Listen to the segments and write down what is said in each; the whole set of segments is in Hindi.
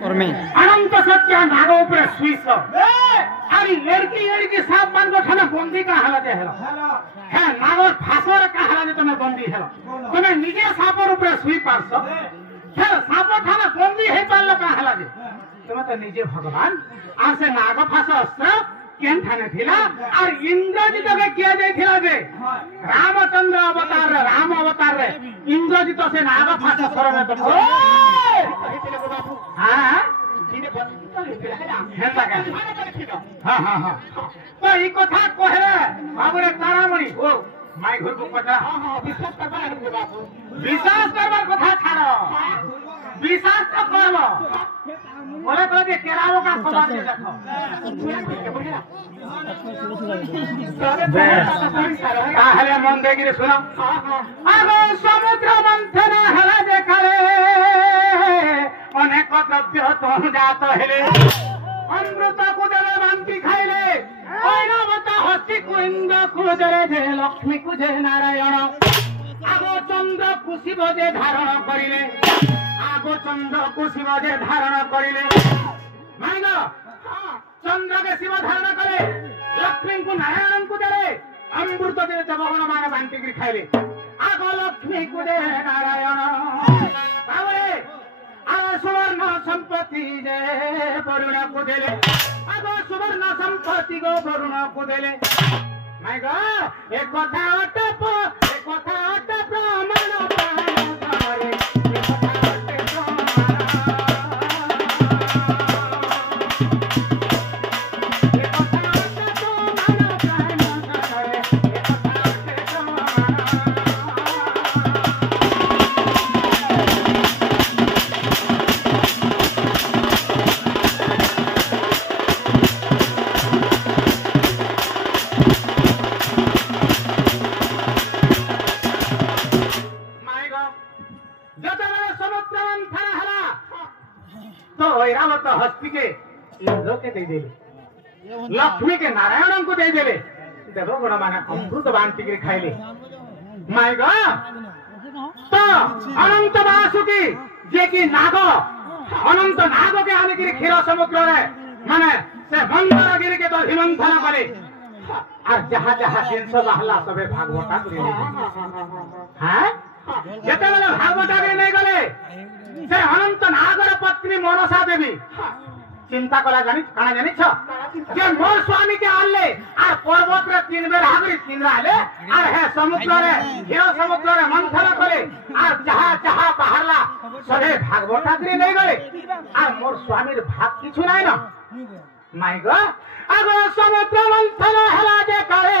और मैं अनंत सत्य नागो पर सुईस अरे लड़की सब मन को खाना बंदी का हालत है नागोर फांसोर का हालत तुम्हें बंदी है तुम्हें निजे सापर ऊपर सुई पारस है सापर थाना बंदी है पारलो का हालत तुम्हें तो निजे भगवान आज से नागो फांसो अस्त्र केन थाने थिला और इंद्रजित के किया जाय थिला जे रामचंद्र अवतार रे इंद्रजित से नाग फांसो शरण तो हां तो ई कथा कहले बाबूरे तारामणि ओ माई घर को पता विश्वास करबार कथा छाड़ो विश्वास तो करबो बोले तो जे केरावो का खबर दे देखो ताहले मन देखिरे सुनो आगो समुद्र मंथन हला देखाले अनेक द्रव्य तो जात हेले अमृत कुदरे बांटी खाइले ऐरावत हस्ती कुंद कुदरे जे लक्ष्मी कुजे नारायण आगो चंद्र कुशिब जे धारण करिले आगो चंद्र कुशिब जे धारण करिले माइना चंद्र के शिव धारण करे लक्ष्मी को नारायण को दे अमृत दे जबगण मान बांटी के खाइले आगो लक्ष्मी कुजे नारायण बाबरे सुवर्ण संपत्ति जे वरुण को देले आगो सुवर्ण संपत्ति गो वरुण को देले माय गॉड एक कथा अट प्रमाण करे हस्ती के इंद्र के दे देले लक्ष्मी के नारायण को दे देले देखो गुण माने अमृत बांटी के खाइले माय गॉड तो अनंत वासुकी जे की नाग अनंत नाग के आने के क्षीर समुद्र रे माने से मंदर गिरी के तो हिमंथन करे और जहां जहां जिनस बहला सबे भागवता करे हैं जेते वाला भागवता के नहीं गले से अनंत नागर पत्नी मनसा देवी चिंता करा जानी काना जानी छ जे मोर स्वामी के आले आ पर्वत रे तीन बेर हागरी तीन आले आ है समुद्र रे हिरो समुद्र रे मंथन करे आ जहां जहां बाहरला सबे भागवता करे नहीं गले आ मोर स्वामी रे भाग किछु नाही ना माय गॉड आगो समुद्र मंथन हला जे करे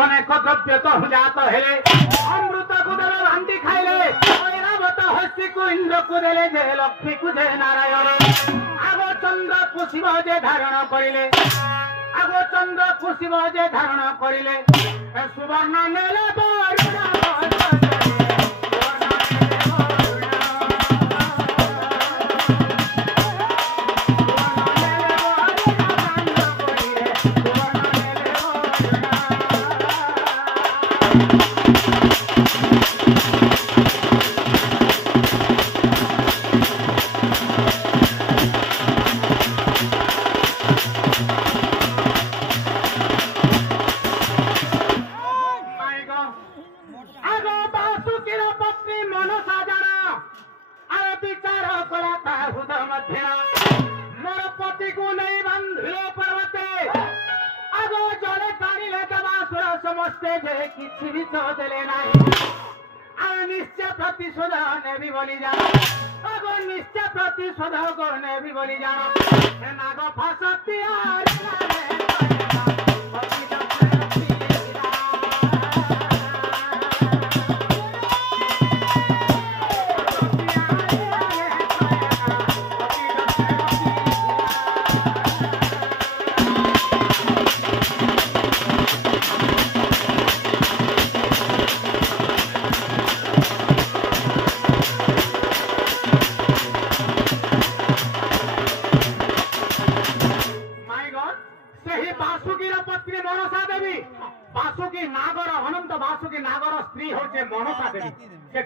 अनेक द्रव्य तो जात हेले अमृत कुदर बांटी खाइले ऐरावत हस्ती को इंद्र को देले जे लक्ष्मी को जे नारायण आगो चंद्र कुशिब जे धारण करिले आगो चंद्र कुशिब जे धारण करिले सुवर्ण नेले वरुण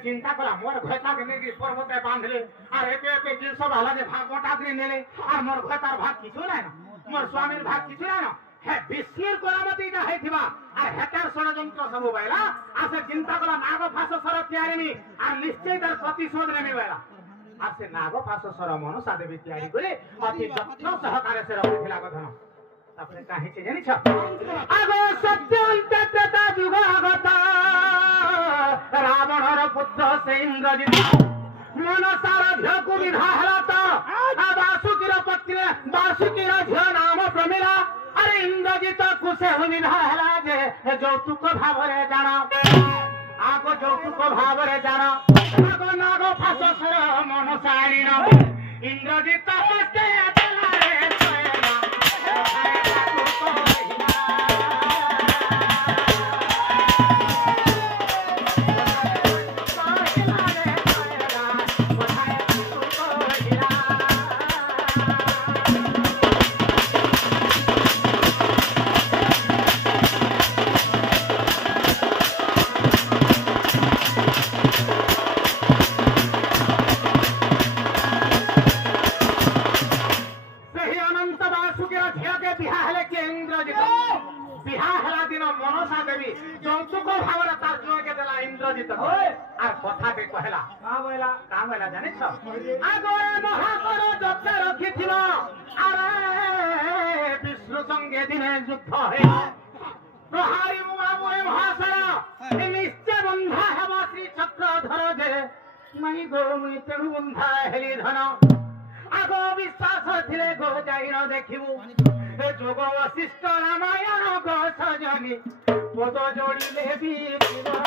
चिंता कला मोर घोटा के नेगी पर्वते बांधले और एते एते जिन सब हला जे भाग मोटा करे नेले और मोर घोटार भाग किछु नै न मोर स्वामीर भाग किछु नै न हे विष्णुर कोलामती जा हैथिबा और हेतार षडयंत्र सब बैला आसे चिंता कला नाग फास सर तयारीनी और निश्चय तार प्रतिशोध नेमे बैला आसे नाग फास सर मनसा देवी तयारी करे अति যত্ন सहकारे से रखिला कथन तापरे काहे छै जानि छ आगो सत्य अंतता जुग आगत रावणर पुत्र से इंद्रजित मनसार झको विधा हला त वासुकीर पत्नी वासुकीर झ नाम प्रमिला अरे इंद्रजित कुसे विधा हला जे যৌতুক भावरे जान आगो যৌতুक भावरे जान आगो नागो फाससर मनसारीन इंद्रजित हस्ते चला रे विष्णु संगे दिने युद्ध है प्रहारी मुआमुए महासर निश्चय बंधा हेबा श्री चक्रधर जे मई गो मुई तेणु बंधा हेली धन आगो विश्वास थिले गो जाई न देखिबु ए जोग वशिष्ठ रामायण गो सजनी पद जोड़िले बीरवा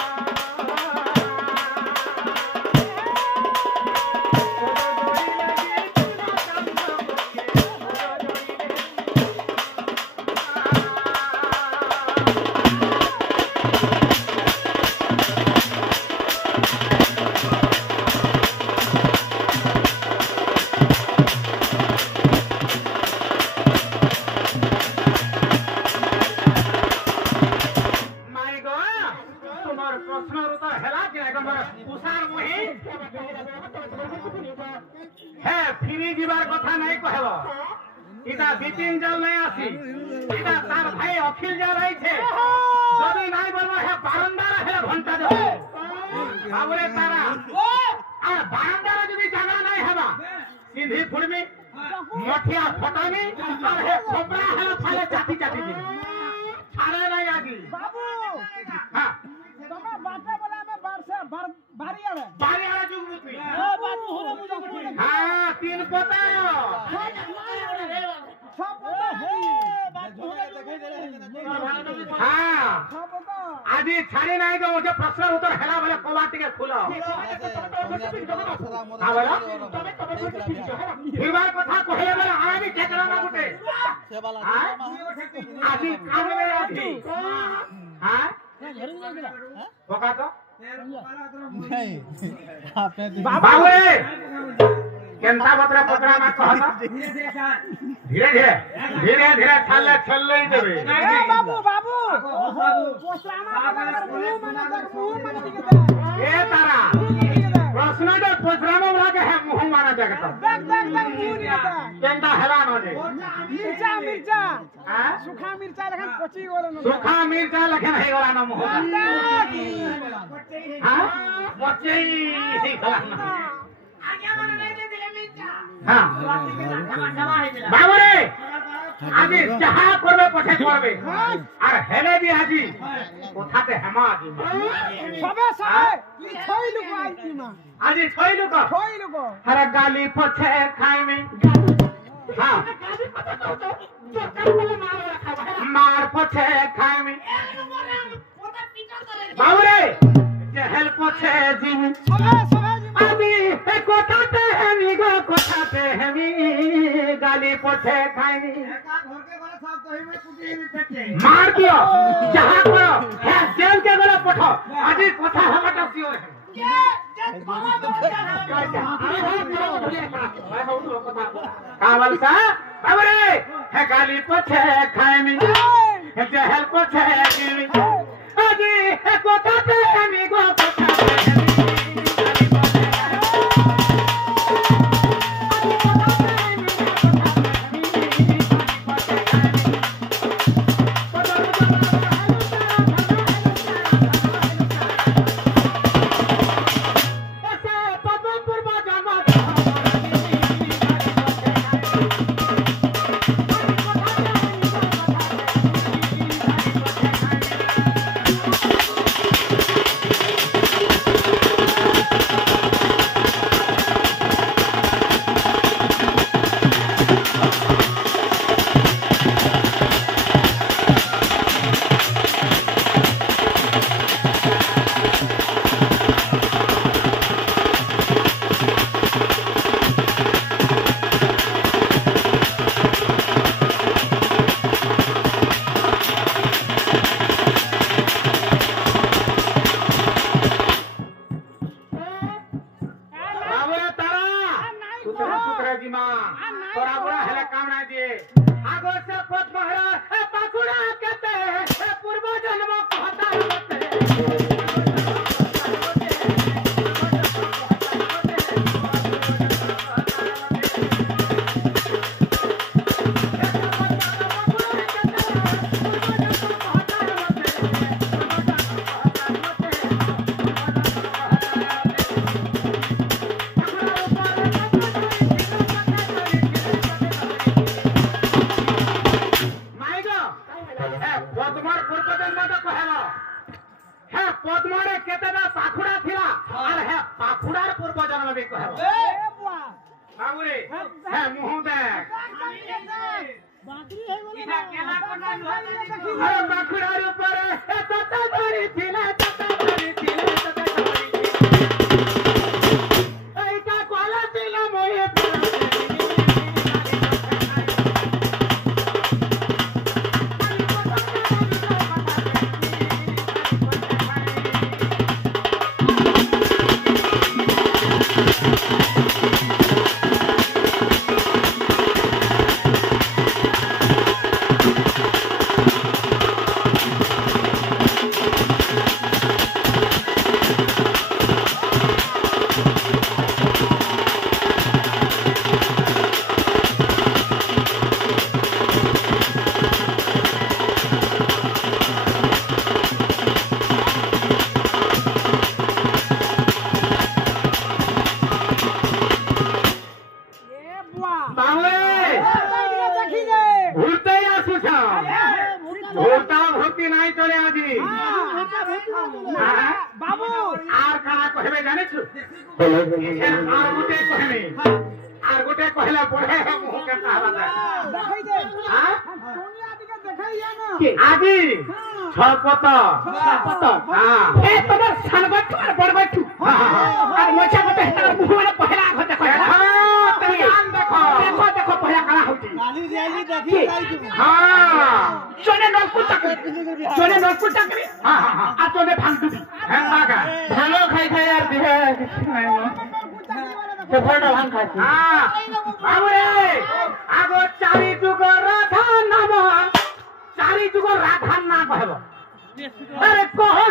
बिपिन जल नहीं आसी इटा तार भाई अखिल जा रही थे जदी नहीं बोलबो है बारंदार है घंटा दे बाबरे तारा आ बारंदार जदी जगह नहीं हेबा सिंधी फुड़मी मठिया फटानी और है खोपरा है फाले चाटी चाटी दी छाड़े नहीं आगी बाबू हां तमा बाटा वाला में बार से बारी आवे जुगमुती ओ बाबू होरे मुझे हां तीन पता आज छाड़ी नहीं तो मुझे प्रश्न उत्तर हेला बोले कोलाटी के खुला हां बोला विवाह कथा कहले बोले आमी भी केकरा ना गुटे आज काम में आधी हां बोका तो बाबू केंता बतरा पकड़ा में कहता धीरे धीरे धीरे धीरे छल्ले छल्ले ही देबे बाबू बाबू पोस्रामा मुंह माना ए तारा प्रश्न तो पोस्रामा वाला है मुंह माना जगता देख देख देख मुंह नहीं आता केंता हैरान हो जाए मिर्चा मिर्चा हां सूखा मिर्चा लखन कोची गोलो सूखा मिर्चा लखन है गोला ना मुंह हां कोची ही गोला ना आगे माने नहीं दे दिले मिर्चा हां बाबरे আজি যাহা করবে পথে করবে আর হেলে দি আজি কোথাতে হেমা আজি সবে সবে ছয় লোক আইছি মা আজি ছয় লোক আরে গালি পথে খাইমি হ্যাঁ মার পথে খাইমি বাবুরে জেহেল পথে জিমি সবে সবে আজি কোথাতে হেমি গো কোথাতে হেমি গালি পথে খাইমি मार दियो जहां करो है जेल के गले पठो आज कथा हमाटा सियोर है कावल सा बाबरे है गाली पछे खाएमी है जहल पछे गिली आज है कोटा पे मी गो कोटा सुतरा जी मां तोरा बड़ा हेले काम ना दिए आगो से पद महरा ए पाकुड़ा कहते ए पूर्व जन्म कहता होते पद्मरे केतना पाखुड़ा थिला और है पाखुड़ार पूर्व जन्म भी कहबो बाबूरे है मुंह देख इधा केला कोना अरे पाखुड़ार ऊपर ए तता धरी थिला तता धरी एका कोला थिला मोए नहीं चले आज बाबू आर काना कहबे जाने छु आर गोटे कहला पड़े मुंह के कहला देखै दे हां सोनिया दिके देखैया ना आजी छपत हां ए तोर सनबट और बड़बट और मोछा गोटे तार मुंह में पहला आख देखो हां तयान देखो देखो पहला काला होती गाली रेली देखी जाई तू हां चोने नलकु चकरी हां हां आ चोने भांगदुबी है मागा भालो खाई खाई यार दिहे नहीं मो से फोटो भांग खाई हां बाबूरे आगो चारी जुगो राधा नाम चारी जुगो राधा ना कहबो अरे कहो